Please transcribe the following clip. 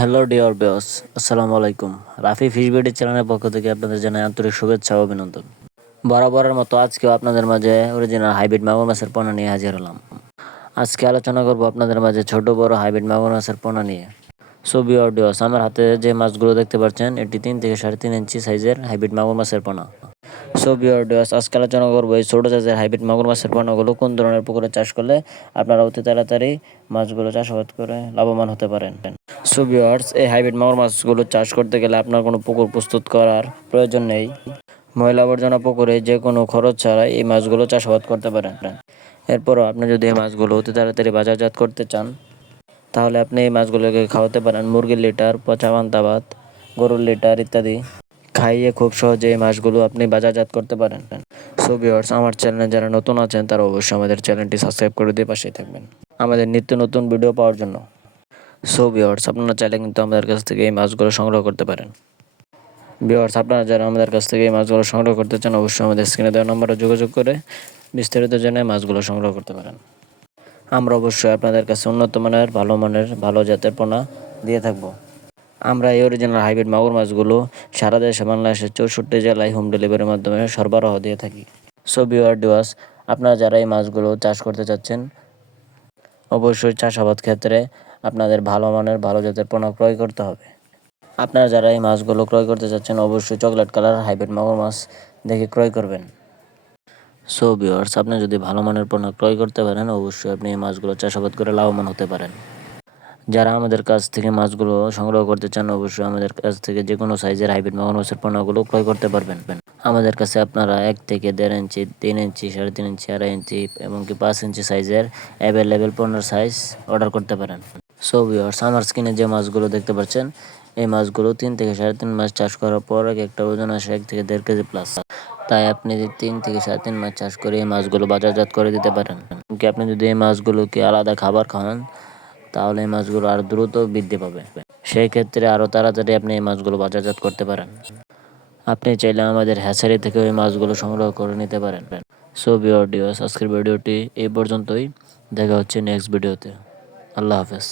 Hello dear বিয়স আসসালামু আলাইকুম রাফি ফিশ বিডি চ্যানেলের পক্ষ থেকে আপনাদের জানাই আন্তরিক শুভেচ্ছা ও অভিনন্দন। বরাবরের মতো আজকেও আপনাদের মাঝে অরিজিনাল হাইব্রিড মাগুর মাছের পোনা নিয়ে হাজির হলাম। আজকে আলোচনা করব আপনাদের মাঝে ছোট বড় হাইব্রিড মাগুর মাছের পোনা নিয়ে। ছবি অডিওস আমার হাতে যে মাছগুলো দেখতে পাচ্ছেন, এটি তিন থেকে সাড়ে তিন ইঞ্চি সাইজের হাইব্রিড মাগুর মাছের পোনা ছবি অডিওস আজকে আলোচনা করব এই ছোটো সাইজের হাইব্রিড মাগুর মাছের পোনাগুলো কোন ধরনের পুকুরে চাষ করলে আপনারা অতি তাড়াতাড়ি মাছগুলো চাষাবাদ করে লাভবান হতে পারেন। সো ভিউয়ার্স এই হাইব্রিড মাগুর মাছগুলো চাষ করতে গেলে আপনার কোনো পুকুর প্রস্তুত করার প্রয়োজন নেই। ময়লা আবর্জনা পুকুরে যে কোনো খরচ ছাড়াই এই মাছগুলো চাষাবাদ করতে পারেন। এরপরও আপনি যদি এই মাছগুলো অতি তাড়াতাড়ি বাজারজাত করতে চান, তাহলে আপনি এই মাছগুলোকে খাওয়াতে পারেন। মুরগির লিটার, পচা পান্তা গরুর লিটার ইত্যাদি। খাইয়ে খুব সহজে এই মাছগুলো আপনি বাজারজাত করতে পারেন। সো ভিউয়ার্স আমার চ্যানেলে যারা নতুন আছেন, তারা অবশ্যই আমাদের চ্যানেলটি সাবস্ক্রাইব করে দিয়ে পাশেই থাকবেন। আমাদের নিত্য নতুন ভিডিও পাওয়ার জন্য। সো ভিওয়ার্স আপনারা চাইলে কিন্তু আমাদের কাছ থেকে এই মাছগুলো সংগ্রহ করতে পারেন। ভিওয়ার্স আপনারা যারা আমাদের কাছ থেকে এই মাছগুলো সংগ্রহ করতে চান, অবশ্যই আমাদের স্ক্রিনে দেওয়া নম্বরে যোগাযোগ করে বিস্তারিত জেনে মাছগুলো সংগ্রহ করতে পারেন। আমরা অবশ্যই আপনাদের কাছে উন্নত মানের, ভালো মানের, ভালো জাতের পোনা দিয়ে থাকব। আমরা এই অরিজিনাল হাইব্রিড মাগুর মাছগুলো সারা দেশে, বাংলাদেশের চৌষট্টি জেলায় হোম ডেলিভারির মাধ্যমে সরবরাহ দিয়ে থাকি। সো ভিওয়ার ডিওয়াস আপনারা যারা এই মাছগুলো চাষ করতে চাচ্ছেন, অবশ্যই চাষাবাদ ক্ষেত্রে আপনাদের ভালো মানের ভালো জাতের পোনা ক্রয় করতে হবে। আপনারা যারা এই মাছগুলো ক্রয় করতে চাচ্ছেন অবশ্যই চকলেট কালার হাইব্রিড মাগুর মাছ দেখে ক্রয় করবেন। সো ভিওয়ার্স আপনি যদি ভালো মানের পোনা ক্রয় করতে পারেন, অবশ্যই আপনি এই মাছগুলো চাষাবাদ করে লাভবান হতে পারেন। যারা আমাদের কাছ থেকে মাছগুলো সংগ্রহ করতে চান, অবশ্যই আমাদের কাছ থেকে যে কোনো সাইজের হাইব্রিড মাগুর মাছের পোনাগুলো ক্রয় করতে পারবেন। আমাদের কাছে আপনারা এক থেকে দেড় ইঞ্চি, তিন ইঞ্চি, সাড়ে তিন ইঞ্চি, আড়াই ইঞ্চি এমনকি পাঁচ ইঞ্চি সাইজের অ্যাভেলেবেল পণ্যের সাইজ অর্ডার করতে পারেন। সো ভিওর্স আমার স্কিনে যে মাছগুলো দেখতে পাচ্ছেন, এই মাছগুলো তিন থেকে সাড়ে তিন মাস চাষ করার পর এক একটা ওজন আসে এক থেকে দেড় কেজি প্লাস তাই আপনি তিন থেকে সাড়ে তিন মাস চাষ করে এই মাছগুলো বাজারজাত করে দিতে পারেন। কি আপনি যদি এই মাছগুলোকে আলাদা খাবার খাওয়ান তাহলে এই মাছগুলো আরও দ্রুত বৃদ্ধি পাবে। সেই ক্ষেত্রে আরও তাড়াতাড়ি আপনি এই মাছগুলো বাজারজাত করতে পারেন। আপনি চাইলে আমাদের হ্যাচারি থেকে ওই মাছগুলো সংগ্রহ করে নিতে পারেন। সো ভিডিওস আজকের ভিডিওটি এই পর্যন্তই। দেখা হচ্ছে নেক্সট ভিডিওতে আল্লাহ হাফেজ।